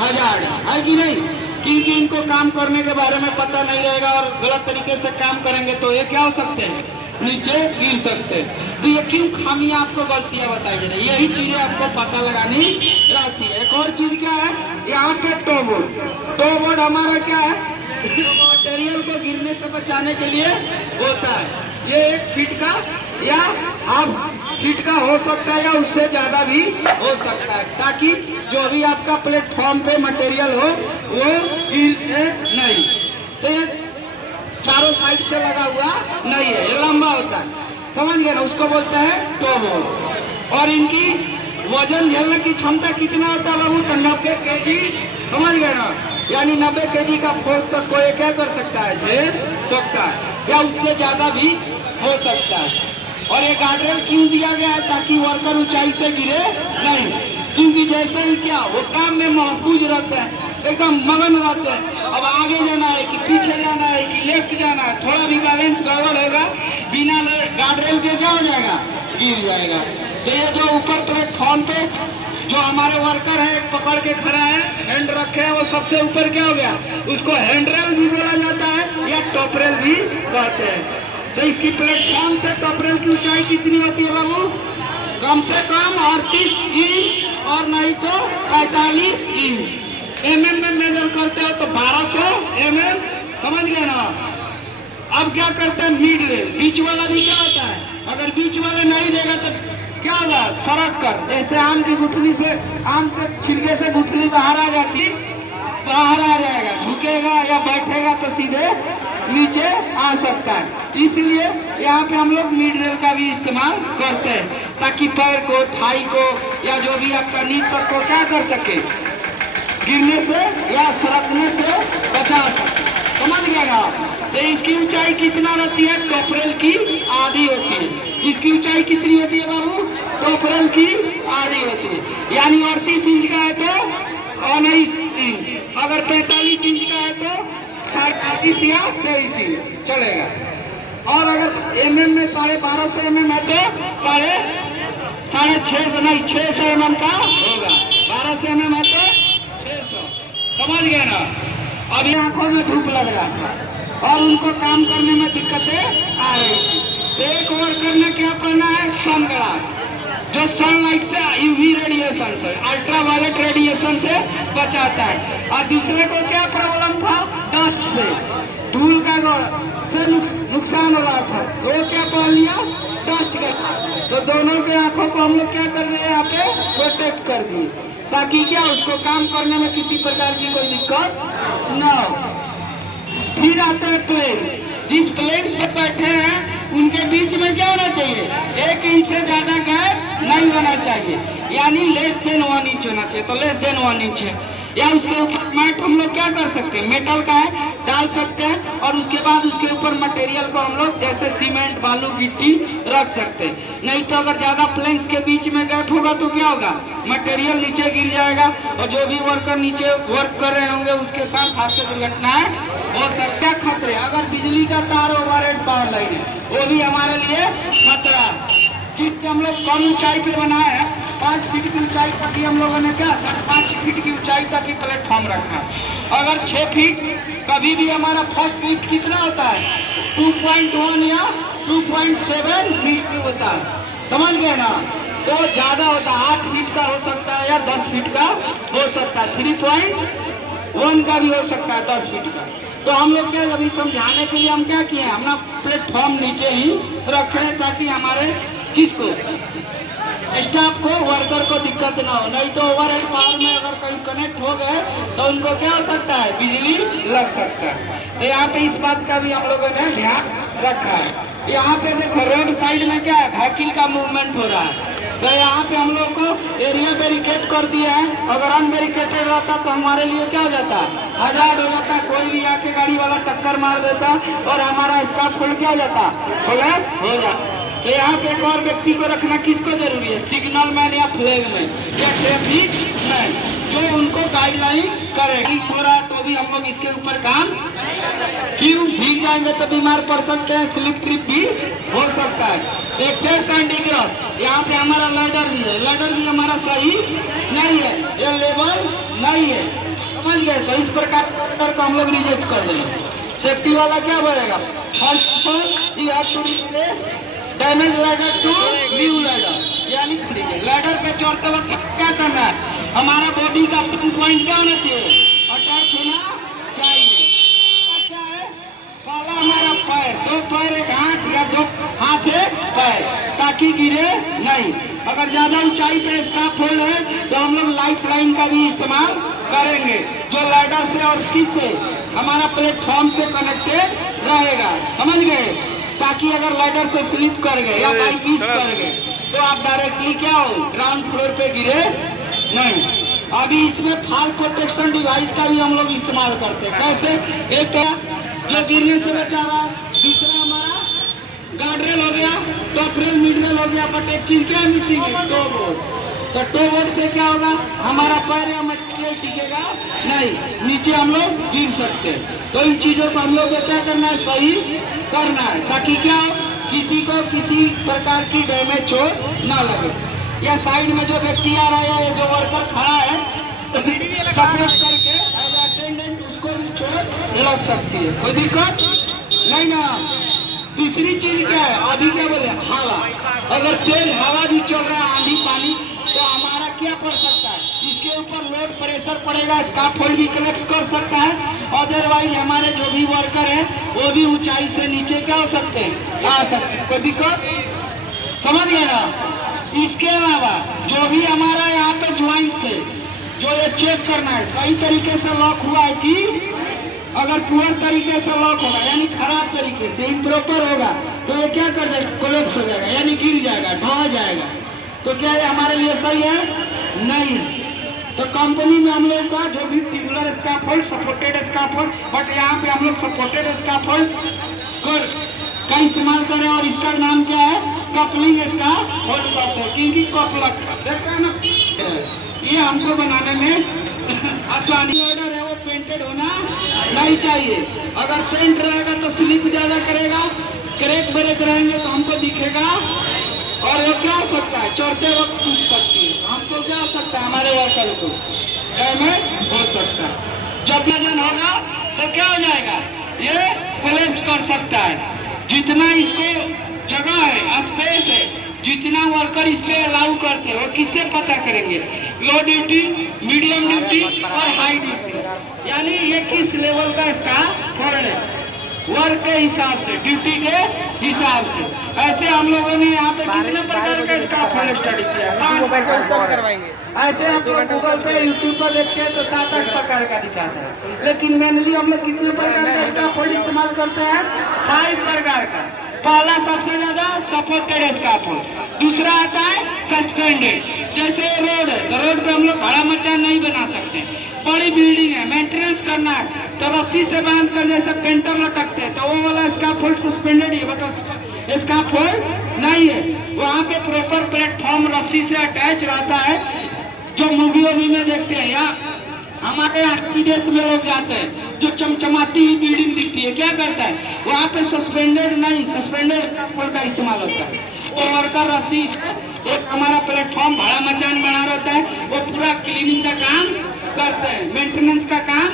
हजार्ड है कि नहीं, क्योंकि इनको काम करने के बारे में पता नहीं रहेगा और गलत तरीके से काम करेंगे तो ये क्या हो सकते हैं, नीचे गिर सकते हैं। तो ये क्यों खामियां आपको गलतियां बताई जा रही है, यही चीजें आपको पता लगानी रहती है। एक और चीज क्या है, यहाँ पे टो बोर्ड हमारा क्या है, मटेरियल को गिरने से बचाने के लिए होता है। ये 1 फीट का या हाफ फीट का हो सकता है या उससे ज्यादा भी हो सकता है, ताकि जो भी आपका प्लेटफॉर्म पे मटेरियल हो वो गिरे नहीं। तो ये चारों साइड से लगा हुआ नहीं है, ये लंबा होता है, समझ गए ना, उसको बोलते हैं टो बोर्ड। और इनकी वजन झेलने की क्षमता कितना होता है बाबू, तो 90 kg, समझ गए ना, यानी 90 kg का फोर्स तक कोई क्या कर सकता है, झेल सकता है, या उससे ज्यादा भी हो सकता है। और ये गार्डरेल क्यों दिया गया है, ताकि वर्कर ऊंचाई से गिरे नहीं, क्योंकि जैसे ही क्या वो काम में महफूज रहते हैं, एकदम मगन रहते हैं, अब आगे जाना है कि पीछे जाना है कि लेफ्ट जाना है, थोड़ा भी बैलेंस गड़बड़ होगा, बिना गार्डरेल के क्या हो जाएगा, गिर जाएगा। तो ये जो ऊपर प्लेटफॉर्म पे जो हमारे वर्कर है पकड़ के खड़ा है, हैंड रखे हैं, वो सबसे ऊपर क्या हो गया, उसको हैंडरेल भी बोला जाता है या टॉपरेल भी कहते हैं। तो इसकी प्लेटफॉर्म से टॉपरेल की ऊंचाई कितनी होती है बाबू, कम से कम 38 इंच और नहीं तो 45 इंच। mm में मेजर करते हो तो 1200 mm, समझ गए ना। अब क्या करते हैं, मिड रेल, बीच वाला भी क्या होता है, अगर बीच वाला नहीं देगा तो क्या होगा, सड़क कर, जैसे आम की गुठली से, आम से छिलके से गुठली बाहर आ जाती, बाहर आ जाएगा, झुकेगा या बैठेगा तो सीधे नीचे आ सकता है। इसलिए यहाँ पे हम लोग मिड रेल का भी इस्तेमाल करते हैं, ताकि पैर को, थाई को या जो भी आपका नी तक को क्या कर सके, गिरने से या सरकने से बचा सके, समझ गया ना। तो इसकी ऊंचाई कितना रहती है, टॉपरेल की आधी होती है। इसकी ऊंचाई कितनी होती है बाबू, टॉपरेल की आधी होती है, यानी 38 इंच का है तो 19 इंच, अगर 45 इंच का है तो 35 या 23 इंच चलेगा। और अगर mm में 1250 mm है तो साढ़े 600 नहीं 600 mm का होगा, 1200 mm है तो 600, समझ गए ना। अभी आंखों में धूप लग रहा था और उनको काम करने में दिक्कतें आ रही थी, तो एक वर्कर ने क्या पहना है, सनग्लास, जो सनलाइट से, यूवी रेडिएशन से, अल्ट्रावायलेट रेडिएशन से बचाता है। और दूसरे को क्या प्रॉब्लम था, डस्ट से, धूल का से नुकसान हो रहा था, तो वो क्या पहन लिया, डस्ट का। तो दोनों के आंखों को हम लोग क्या कर दिए, यहाँ पे प्रोटेक्ट कर दिए, ताकि क्या उसको काम करने में किसी प्रकार की कोई दिक्कत ना हो। फिर आता है प्लेन। जिस प्लेन्स पे बैठे हैं उनके बीच में क्या होना चाहिए, 1 इंच से ज्यादा गैप नहीं होना चाहिए, यानी लेस देन 1 इंच होना चाहिए। तो लेस देन 1 इंच है। या उसके ऊपर मैट हम लोग क्या कर सकते हैं, मेटल का है, डाल सकते हैं, और उसके बाद उसके ऊपर मटेरियल को हम लोग जैसे सीमेंट, बालू, गिट्टी रख सकते हैं। नहीं तो अगर ज्यादा प्लेन्स के बीच में गैप होगा तो क्या होगा, मटेरियल नीचे गिर जाएगा, और जो भी वर्कर नीचे वर्क कर रहे होंगे उसके साथ हादसे दुर्घटनाएं हो सकता है, खतरे। अगर बिजली का तार, ओवरहेड पावर लाइन है, वो भी हमारे लिए खतरा है। हम लोग कम ऊंचाई पे बनाए हैं, 5 फीट की ऊंचाई तक ही हम लोगों ने क्या 5.5 फीट की ऊंचाई तक ही प्लेटफॉर्म रखा है। अगर 6 फीट, कभी भी हमारा फर्स्ट लिफ्ट कितना होता है, 2.1 या 2.7 मीटर होता है, समझ गए ना। तो ज्यादा होता है, 8 फीट का हो सकता है या 10 फीट का हो सकता है, 3.1 का भी हो सकता है, 10 फीट का। तो हम लोग क्या अभी समझाने के लिए हम क्या किए, हमने प्लेटफॉर्म नीचे ही रखे हैं, ताकि हमारे किसको, स्टाफ को, वर्कर को दिक्कत ना हो। नहीं तो ओवरहेड पावर में अगर कहीं कनेक्ट हो गए तो उनको क्या हो सकता है, बिजली लग सकता है। तो यहाँ पे इस बात का भी हम लोगों ने ध्यान रखा है। यहाँ पे देखो रोड साइड में क्या है, व्हीकल का मूवमेंट हो रहा है, तो यहाँ पे हम लोग को एरिया बैरिकेड कर दिया है। अगर अनबैरिकेटेड रहता तो हमारे लिए क्या हो जाता, हजार्ड हो जाता, कोई भी आके गाड़ी वाला टक्कर मार देता और हमारा स्कार्फ खोल क्या हो जाता, कोलैप्स हो जाता। तो यहाँ पे एक और व्यक्ति को रखना किसको जरूरी है, सिग्नल मैन या फ्लैग मैन या ट्रैफिक मैन, जो उनको गाइडलाइन करे। इस हो रहा है तो भी हम लोग इसके ऊपर काम, क्यों, भीग जाएंगे तो बीमार पड़ सकते हैं, स्लिप ट्रिप भी हो सकता है। एक्सेस एंड इग्रेस, यहाँ पे हमारा लैडर भी है, लैडर भी हमारा सही नहीं है, ये लेवल नहीं है, समझ गए। तो इस प्रकार को हम लोग रिजेक्ट कर देंगे। सेफ्टी वाला क्या बोलेगा, first you have to replace damage ladder to new ladder, यानी लैडर पे चढ़ते वक्त क्या करना है, हमारा बॉडी का पॉइंट क्या होना चाहिए, अटैच होना चाहिए। क्या है, पहला हमारा पैर, 2 पैर एक हाथ या 2 हाथ एक पैर, ताकि गिरे नहीं। अगर ज्यादा ऊंचाई पे स्कार्फोल्ड है तो हम लोग लाइफ लाइन का भी इस्तेमाल करेंगे, जो लैडर से और किससे, हमारा प्लेटफॉर्म से कनेक्टेड रहेगा, समझ गए। ताकि अगर लैडर से स्लिप कर गए या बाई मिस कर गए तो आप डायरेक्टली क्या हो, ग्राउंड फ्लोर पे गिरे नहीं। अभी इसमें फॉल प्रोटेक्शन डिवाइस का भी हम लोग इस्तेमाल करते हैं। कैसे, एक जो गिरने से बचा रहा, दूसरा हमारा गार्डरेल हो गया, टॉप रेल, मिड रेल हो गया, बट एक चीज क्या मिसिंग है, टो बोर्ड। तो टो बोर्ड से क्या होगा, हमारा पैर या मटेरियल टिकेगा नहीं, नीचे हम लोग गिर सकते हैं। तो इन चीजों को हम लोग को क्या करना है, सही करना है, ताकि क्या किसी को किसी प्रकार की डैमेज चोट ना लगे। या साइड में जो व्यक्ति आ रहा है, जो वर्कर खड़ा है, सपोर्ट करके एज अटेंडेंट उसको भी चोट लग सकती है, कोई दिक्कत नहीं ना। दूसरी चीज क्या है, अभी क्या बोले, हवा, अगर तेज हवा भी चल रहा है, आंधी पानी, तो हमारा क्या कर सकता है, इसके ऊपर लोड प्रेशर पड़ेगा, स्कार्फोल्ड भी कलेप्स कर सकता है। अदरवाइज हमारे जो भी वर्कर है वो भी ऊंचाई से नीचे क्या हो सकते हैं, आ सकते हैं, कोई दिक्कत, समझ गए ना। इसके अलावा जो भी हमारा यहाँ पे ज्वाइंट से जो ये चेक करना है सही तरीके से लॉक हुआ है कि, अगर पुअर तरीके से लॉक होगा यानी खराब तरीके से, इम्प्रॉपर होगा तो ये क्या कर जाएगा, कोलैप्स हो जाएगा, यानी गिर जाएगा, ढह जाएगा। तो क्या ये हमारे लिए सही है, नहीं। तो कंपनी में हम लोग का जो भी ट्यूबुलर स्कार्फोल्ड, सपोर्टेड स्कार्फोल्ड, बट यहाँ पे हम लोग सपोर्टेड स्कार्फोल्ड का इस्तेमाल कर रहे हैं, और इसका नाम क्या है, कपलिंग स्कार्फोल्ड करते हैं, क्योंकि कपलक देख रहे हैं ना, ये हमको बनाने में आसानी। ऑर्डर है वो पेंटेड होना नहीं चाहिए, अगर पेंट रहेगा तो स्लिप ज्यादा करेगा, क्रैक ब्रेक रहेंगे तो हमको दिखेगा, और वो क्या हो सकता है, चढ़ते वक्त टूट सकती है, हमको क्या हो सकता है, हमारे वर्कर को डैमेज हो सकता है। जब वजन होगा तो क्या हो जाएगा, ये कोलैप्स कर सकता है। जितना इसको जगह है, स्पेस है, जितना वर्कर इस पे अलाउ करते हैं, वो किससे पता करेंगे, लो ड्यूटी, मीडियम ड्यूटी और हाई ड्यूटी। क्रॉसिंग, यानी ये किस लेवल का इसका फोल्ड है, वर्क के हिसाब से, ड्यूटी के हिसाब से। ऐसे हम लोगों ने यहाँ पे कितने प्रकार का इसका फोल्ड स्टडी किया, 5 ऐसे आप लोग गूगल पे यूट्यूब पर देखते हैं तो 7-8 प्रकार का दिखाता है, लेकिन मेनली हम लोग कितने प्रकार का इसका फोल्ड इस्तेमाल करते हैं, 5 प्रकार का। पहला सबसे ज्यादा सपोर्टेड स्काफोल्ड, दूसरा आता है सस्पेंडेड। जैसे रोड है तो रोड पे हम लोग बड़ा मचान नहीं बना सकते, बड़ी बिल्डिंग है, मेंटेनेंस करना है तो रस्सी से बांध कर जैसे पेंटर लटकते हैं तो वो वाला स्काफोल्ड सस्पेंडेड है, बट स्काफोल्ड नहीं है। वहाँ पे प्रॉपर प्लेटफॉर्म रस्सी से अटैच रहता है, जो मूवी में देखते हैं या हमारे यहाँ विदेश में लोग जाते हैं जो चमचमाती हुई बिल्डिंग दिखती है, क्या करता है वहाँ पे सस्पेंडेड नहीं, सस्पेंडेड स्काफोल्ड का इस्तेमाल होता है। और वर्कर रस्सी एक हमारा प्लेटफॉर्म बड़ा मचान बना रहता है, वो पूरा क्लीनिंग का काम करते हैं, मेंटेनेंस का काम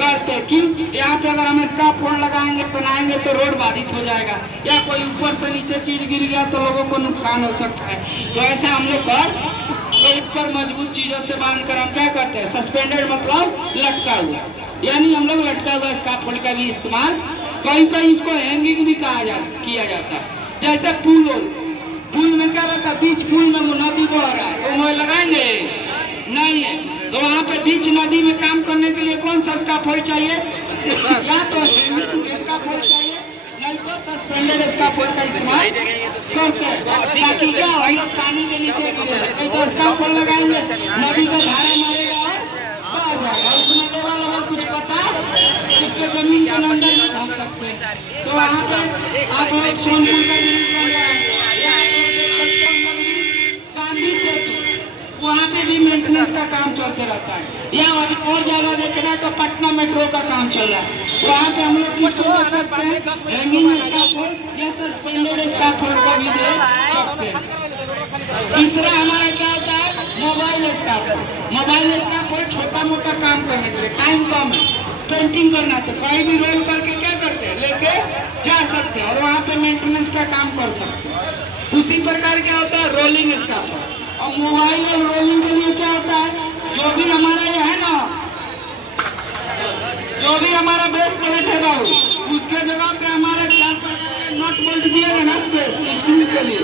करते हैं। क्यों, यहाँ पे अगर हम स्काफोल्ड लगाएंगे बनाएंगे तो रोड बाधित हो जाएगा, या कोई ऊपर से नीचे चीज गिर गया तो लोगों को नुकसान हो सकता है। तो ऐसे हम लोग पर मजबूत चीजों से बांध कर हम क्या करते हैं, सस्पेंडेड मतलब लटका हुआ, यानी हम लोग लटका हुआ स्काफोल्ड का भी इस्तेमाल, कहीं इसको हैंगिंग भी किया जाता है। जैसे पुल में क्या रहता है, बीच पुल में नदी बह रहा है तो वहाँ लगाएंगे नहीं है, तो वहाँ पे बीच नदी में काम करने के लिए कौन सा स्काफोल्ड चाहिए, या तो स्काफोल्ड चाहिए, नहीं तो सस्पेंडेड स्काफोल्ड का इस्तेमाल करते हैं, ताकि क्या हम लोग पानी के नीचे गिरे, नहीं तो स्काफोल्ड लगाएंगे नदी का धारा मारेगा और बह जाएगा, इसमें लेवल कुछ पता इसके जमीन के अंदर में धंस सकते हैं। तो वहाँ पे आप लोग सोनपुर का ब्रिज बन रहा है, गांधी सेतु, वहाँ पे भी मेंटेनेंस का काम चलते रहता है, या और ज्यादा देखना है तो पटना मेट्रो का काम चल रहा है, वहाँ पे हम लोग किसको देख सकते हैं, हैंगिंग स्काफोल्ड या सस्पेंडेड स्काफोल्ड को भी देख सकते हैं। तीसरा हमारा क्या होता है, मोबाइल स्काफोल्ड। मोबाइल स्काफोल्ड छोटा मोटा काम करने के लिए, टाइम कम है, पेंटिंग करना तो कहीं भी रोल करके क्या करते हैं, लेके जा सकते हैं और वहाँ पे मेंटेनेंस का काम कर सकते हैं। उसी प्रकार क्या होता है रोलिंग स्काफोल्ड। और मोबाइल और रोलिंग के लिए क्या होता है, जो भी हमारा ये है ना, जो भी हमारा बेस प्लेट है बाबू, उसके जगह पे हमारे 4 प्रकार के नट बोल्ट दिए गए ना स्पेस स्क्रू के लिए,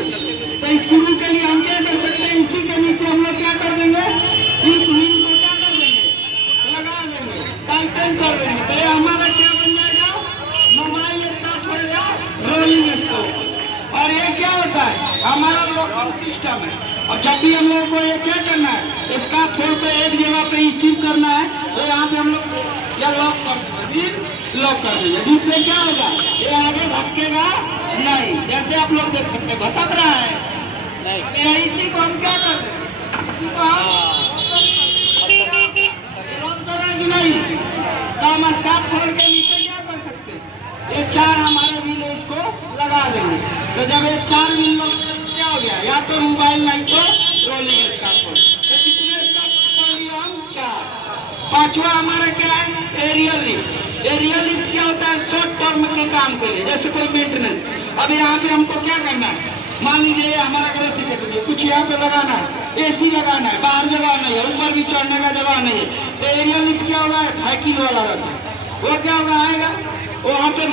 तो स्क्रू के लिए हम क्या कर सकते हैं, इसी के नीचे हम लोग क्या कर देंगे, इस व्हील को क्या कर देंगे, लगा देंगे, टाइटन कर देंगे, तो ये हमारा क्या बन जाएगा, मोबाइल स्काफोल्ड या रोलिंग स्काफोल्ड। और ये क्या होता है, हमारा लॉकिंग सिस्टम है। और जब भी हम लोगों को ये क्या करना है, स्काफोल्ड को एक जगह पे स्थिर करना है, तो यहाँ पे हम लोग या लॉक कर देंगे, लॉक कर देंगे, जिससे क्या होगा, ये आगे घसकेगा नहीं, जैसे आप लोग देख सकते हैं घसक रहा है नहीं, इसी को हम क्या करते हैं, इसी को हम रोक कर रहे हैं कि नहीं, तो हम स्काफोल्ड के नीचे क्या कर सकते हैं, ये 4 हमारे व्हील इसको लगा देंगे। तो जब ये 4 व्हील क्या हो गया, या तो मोबाइल नहीं तो रोलिंग स्काफोल्ड। तो कितने स्काफोल्ड लिए हम, 4। पांचवा हमारा क्या है, एरियल लिफ्ट। एरियल लिफ्ट क्या होता है, शॉर्ट टर्म के काम के लिए, जैसे कोई मेंटेनेंस। अब यहाँ पे हमको क्या करना है, मान लीजिए हमारा घर टिकट कुछ यहाँ पे लगाना है, एसी लगाना है, बाहर जगह नहीं है, ऊपर भी चढ़ने का जगह नहीं है, तो एरियल लिफ्ट क्या होगा, साइकिल वाला रहता है, वो क्या होगा, आएगा वहाँ पे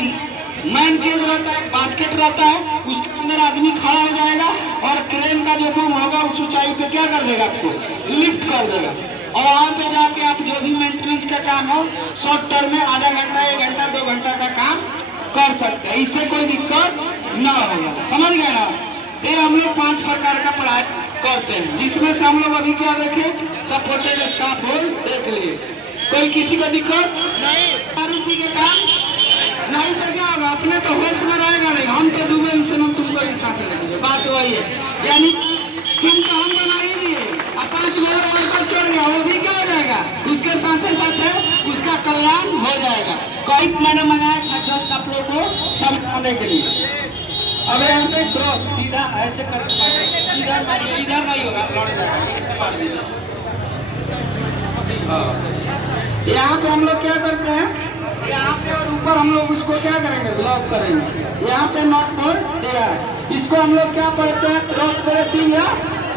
मैन केज रहता है, बास्केट रहता है, उसके अंदर आदमी खड़ा हो जाएगा और क्रेन का जो बूम होगा उस ऊंचाई पे क्या कर देगा, आपको लिफ्ट कर देगा, और वहाँ पे जाके आप जो भी मेंटेनेंस का काम हो शॉर्ट टर्म में आधा घंटा, 1 घंटा, 2 घंटा का काम कर सकते हैं, इससे कोई दिक्कत ना होगा। समझ गए ना, ये हम लोग 5 प्रकार का पढ़ाई करते हैं, जिसमें से हम लोग अभी क्या देखे, सपोर्टेड स्काफोल्ड देख लिए। कोई किसी को दिक्कत नहीं, आरोपी के काम नहीं तो क्या होगा, अपने तो होश में रहेगा नहीं, हम तो डूबे इसे हम तुमको ही साथ रहेंगे, बात वही है, यानी तुम तो हम बना ही दिए, अब 5 गोर वर्कर चढ़ गया, वो भी क्या हो जाएगा, उसके साथ उसका कल्याण हो जाएगा। कोई मैंने मंगाया था जस्ट आप लोग को समझाने के लिए। अब यहाँ पे क्रॉस सीधा ऐसे करके इधर मारिए, इधर नहीं होगा, लड़ जाएगा। यहाँ पे हम लोग क्या करते हैं, यहाँ पे और ऊपर हम लोग उसको क्या करेंगे, लॉक करेंगे। यहाँ पे नॉट बोल्ट दे रहा है, इसको हम लोग क्या पढ़ते हैं, क्रॉस ब्रेसिंग या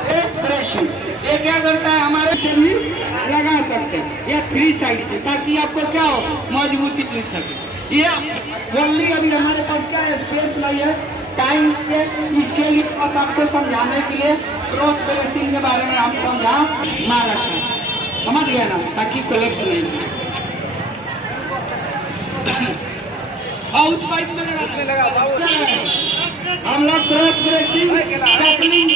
प्रेस ब्रशिंग, ये क्या करता है हमारे से भी लगा सकते हैं या 3 साइड से, ताकि आपको क्या हो मजबूती मिल सके। ये ओनली अभी हमारे पास क्या है, स्पेस नहीं है टाइम के, इसके लिए बस आपको समझाने के लिए क्रॉस ब्रेसिंग के बारे में हम समझा ना रखा, समझ गए ना, ताकि कोलैप्स नहीं हो। और उस पाइप में लगा हम लोग क्रॉस ब्रेसिंग कपलिंग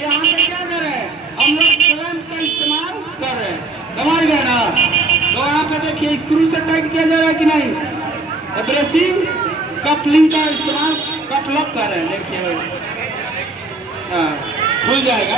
यहाँ पे क्या कर रहे हैं, हम लोग क्लैंप का इस्तेमाल कर रहे हैं, समझ गए ना। तो यहाँ पे देखिए स्क्रू से टाइट किया जा रहा है कि नहीं, ब्रेसिंग कपलिंग का इस्तेमाल कप लॉक कर रहे हैं, देखिए खुल जाएगा।